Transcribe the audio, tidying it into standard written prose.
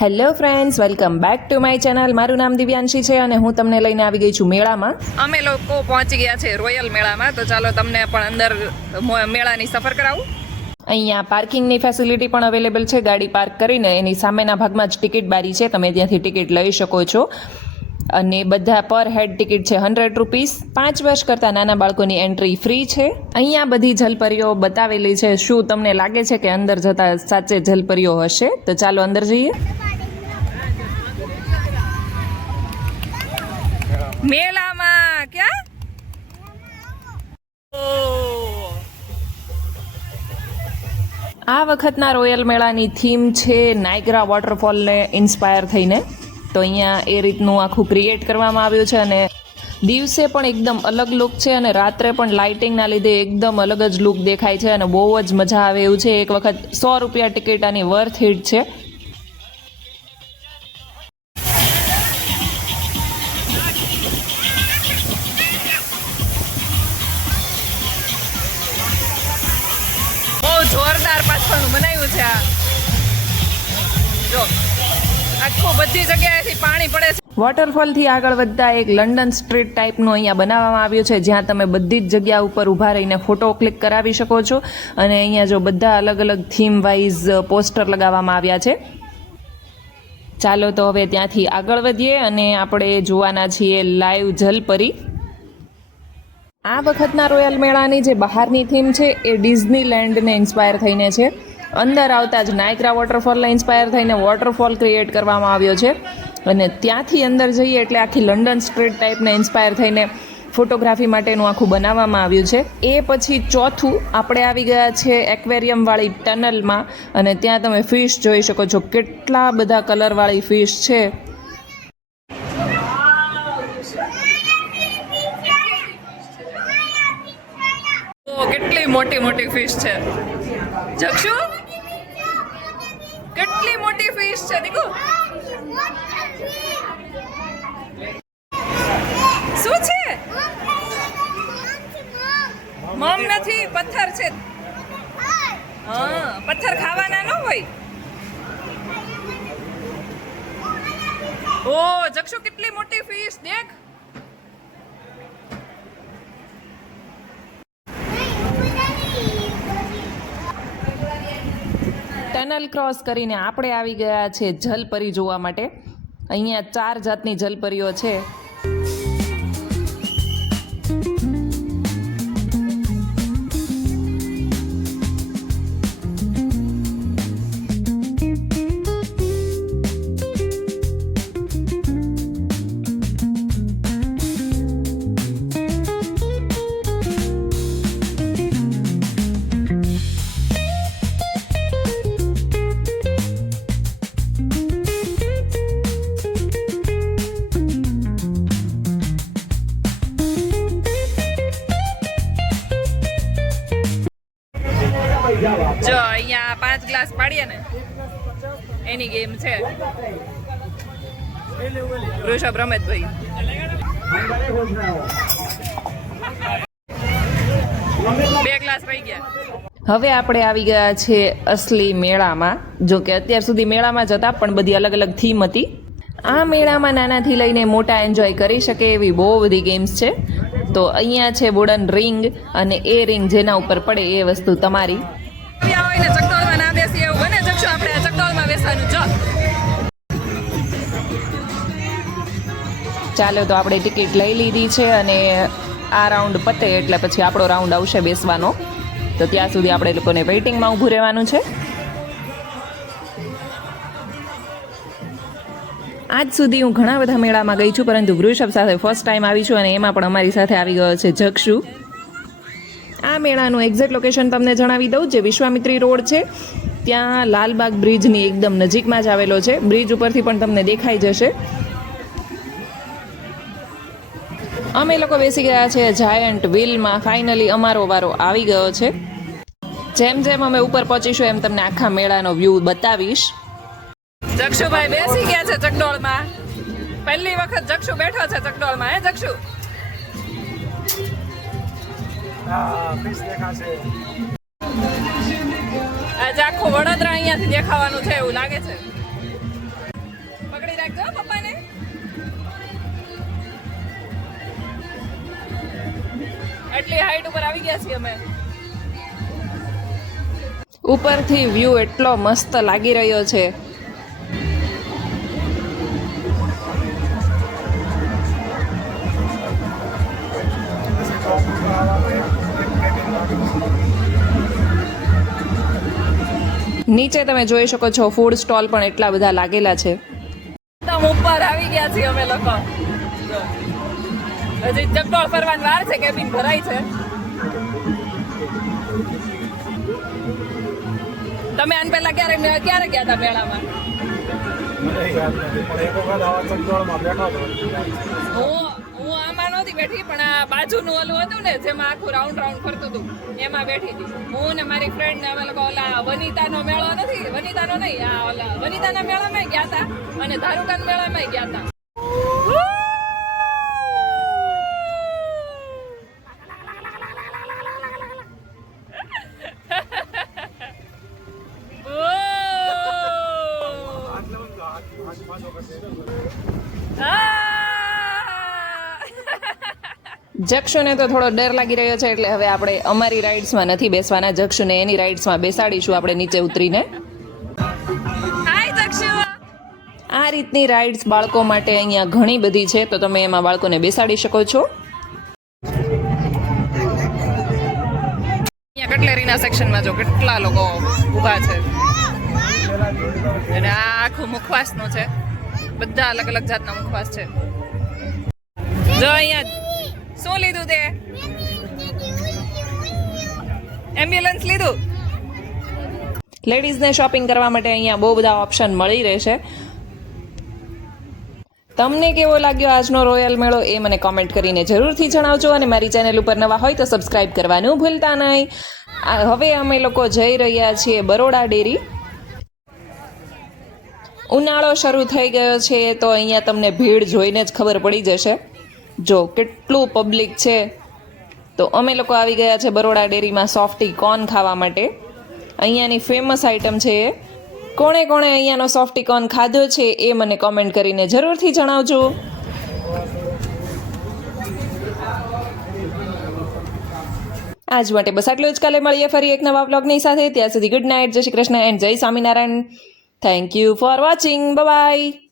Hello friends, welcome back to my channel. મારું નામ દિવ્યાંશી છે અને હું તમને લઈને આવી ગઈ છું મેળામાં. અમે લોકો પહોંચી ગયા છે રોયલ મેળામાં, તો ચાલો તમને પણ અંદર મેળાની સફર કરાવું. અહીંયા પાર્કિંગની ફેસિલિટી પણ અવેલેબલ છે. ગાડી પાર્ક કરીને એની સામેના ભાગમાં જ ટિકિટ બારી છે, તમે ત્યાંથી ટિકિટ લઈ શકો છો. અને બધા પર હેડ ટિકિટ છે 100 રૂપીસ. 5 વર્ષ કરતાં નાના બાળકોની એન્ટ્રી ફ્રી છે. અહીંયા બધી જલપરીઓ બતાવેલી છે. શું તમને લાગે છે કે અંદર જતા સાચે જલપરીઓ હશે? તો ચાલો અંદર જઈએ. મેળામાં ક્યાં આ વખતના રોયલ મેળાની થીમ છે નાયગ્રા વોટરફોલને ઇન્સ્પાયર થઈને. તો અહીંયા એ રીતનું આખું ક્રિએટ કરવામાં આવ્યું છે અને દિવસે પણ એકદમ અલગ લુક છે અને રાત્રે પણ લાઇટિંગના લીધે એકદમ અલગ જ લુક દેખાય છે અને બહુ જ મજા આવે એવું છે. એક વખત 100 રૂપિયા ટિકિટ આની વર્થ હિટ છે. જોરદાર પાછળનું બનાવ્યું છે આ જો, આખું બધી જગ્યાએથી પાણી પડે છે. વોટરફોલથી આગળ વધતા એક લંડન સ્ટ્રીટ ટાઈપનું અહીંયા બનાવવામાં આવ્યું છે, જ્યાં તમે બધી જ જગ્યા ઉપર ઊભા રહીને ફોટો ક્લિક કરાવી શકો છો. અને અહીંયા જો બધા અલગ અલગ થીમ વાઇઝ પોસ્ટર લગાવવામાં આવ્યા છે. ચાલો તો હવે ત્યાંથી આગળ વધીએ અને આપણે જોવાના છીએ લાઈવ જલપરી. આ વખતના રોયલ મેળાની જે બહારની થીમ છે એ ડિઝનીલેન્ડને ઇન્સ્પાયર થઈને છે. અંદર આવતા જ નાયગ્રા વોટરફોલને ઇન્સ્પાયર થઈને વોટરફોલ ક્રિએટ કરવામાં આવ્યો છે. અને ત્યાંથી અંદર જઈએ એટલે આખી લંડન સ્ટ્રીટ ટાઈપને ઇન્સ્પાયર થઈને ફોટોગ્રાફી માટેનું આખું બનાવવામાં આવ્યું છે. એ પછી ચોથું આપણે આવી ગયા છે એક્વેરિયમવાળી ટનલમાં અને ત્યાં તમે ફિશ જોઈ શકો છો. કેટલા બધા કલરવાળી ફિશ છે. કેટલી મોટી મોટી ફિશ છે. જક્ષુ, કેટલી મોટી ફિશ છે. દીકુ, શું છે? મમ નથી, પથ્થર છે. હા, પથ્થર ખાવાના ન હોય. ઓ જક્ષુ, કેટલી મોટી ફિશ દેખ. ટનલ ક્રોસ કરીને આપણે આવી ગયા છે જલપરી જોવા માટે. અહીંયા 4 જાતની જલપરીઓ છે. જો અહીંયા 5 ગ્લાસ પાડીએ ને એની ગેમ છે. ઋષભ રમેશભાઈ 2 ગ્લાસ રહી ગયા. હવે આપણે આવી ગયા છે અસલી મેળામાં. જો કે અત્યાર સુધી મેળામાં જતા પણ બધી અલગ અલગ થીમ હતી. આ મેળામાં નાનાથી લઈને મોટા એન્જોય કરી શકે એવી બહુ બધી ગેમ્સ છે. તો અહીંયા છે વુડન રિંગ અને એ રિંગ જેના ઉપર પડે એ વસ્તુ તમારી. ચકડોળમાં ના બેસી એવું બને. જક્ષુ, આપણે ચકડોળમાં બેસવાનું. જો ચાલો તો આપણે ટિકિટ લઈ લીધી છે અને આ રાઉન્ડ પતે એટલે પછી આપણો રાઉન્ડ આવશે બેસવાનો. તો ત્યાં સુધી આપણે લોકોને વેઇટિંગમાં ઊભું રહેવાનું છે. આજ સુધી હું ઘણા બધા મેળામાં ગઈ છું, પરંતુ વૃષભ સાથે ફર્સ્ટ ટાઈમ આવી છું અને એમાં પણ અમારી સાથે આવી ગયો છે જક્ષુ. આ મેળાનું એક્ઝેક્ટ લોકેશન તમને જણાવી દઉં, જે વિશ્વામિત્રી રોડ છે ત્યાં લાલબાગ બ્રિજની એકદમ નજીકમાં જ આવેલો છે. બ્રિજ ઉપરથી પણ તમને દેખાઈ જશે. અમે લોકો બેસી ગયા છે જાયન્ટ વ્હીલમાં. ફાઇનલી અમારો વારો આવી ગયો છે. જેમ જેમ અમે ઉપર પહોંચીશું એમ તમને આખા મેળાનો વ્યૂ બતાવીશ. જક્ષુભાઈ બેસી ગયા છે ચકડોળમાં. પહેલી વખત જક્ષુ બેઠો છે ચકડોળમાં. હે જક્ષુ? આજે આખું વડોદરા અહીંયાથી દેખાવાનું છે એવું લાગે છે. જો પપ્પાને. આટલી હાઈટ ઉપર આવી ગયા છીએ અમે. ઉપરથી વ્યૂ એટલો મસ્ત લાગી રહ્યો છે. નીચે તમે જોઈ શકો છો ફૂડ સ્ટોલ પણ એટલા બધા લાગેલા છે. એકદમ ઉપર આવી ગયા છીએ અમે લોકો. જો. હજી ચકડોળ ફરવાની વાર છે, કેબિન ભરાય છે. તમે આન પહેલા ક્યારે ગયા હતા મેળામાં? હું આમાં નહોતી બેઠી, પણ આ બાજુનું ઓલું હતું ને જેમાં આખું રાઉન્ડ ફરતું હતું એમાં બેઠી હતી. હું ને મારી ફ્રેન્ડ ને અમે લોકો ઓલા વનિતાનો મેળો નથી, વનિતાનો નહીં, આ ઓલા વનિતાના મેળામાં ગયા હતા અને ધારુકાન મેળામાં ગયા હતા. જક્ષુને તો થોડો ડર લાગી રહ્યો છે, એટલે હવે આપણે અમારી રાઇડ્સમાં નથી બેસવાના. જક્ષુને એની રાઇડ્સમાં બેસાડીશું આપણે નીચે ઉતરીને. હાય જક્ષુ. આ રીતની રાઇડ્સ બાળકો માટે અહીંયા ઘણી બધી છે, તો તમે એમાં બાળકોને બેસાડી શકો છો. અહીંયા કટલેરીના સેક્શનમાં જો કેટલા લોકો ઊભા છે અને આ આખું મુખવાસનું છે. બધા અલગ અલગ જાતના મુખવાસ છે. જો અહીંયા શું લીધું તે? એમ્બ્યુલન્સ લીધું. લેડીઝને શોપિંગ કરવા માટે અહીંયા બહુ બધા ઓપ્શન મળી રહેશે. તમને કેવો લાગ્યો આજનો રોયલ મેળો એ મને કોમેન્ટ કરીને જરૂરથી જણાવજો, અને મારી ચેનલ ઉપર નવા હોય તો સબસ્ક્રાઈબ કરવાનું ભૂલતા નહીં. હવે અમે લોકો જઈ રહ્યા છીએ બરોડા ડેરી. ઉનાળો શરૂ થઈ ગયો છે તો અહીંયા તમને ભીડ જોઈને જ ખબર પડી જશે. જો કેટલું પબ્લિક છે. તો અમે લોકો આવી ગયા છે બરોડા ડેરીમાં સોફ્ટી કોર્ન ખાવા માટે. અહીંયાની ફેમસ આઈટમ છે એ. કોણે કોણે અહીંયાનો સોફ્ટી કોર્ન ખાધો છે એ મને કોમેન્ટ કરીને જરૂરથી જણાવજો. આજ માટે બસ આટલું જ. કાલે મળીએ ફરી એક નવા વ્લોગની સાથે. ત્યાં સુધી ગુડ નાઇટ, જય શ્રી કૃષ્ણ એન્ડ જય Swaminarayan. Thank you for watching. Bye bye.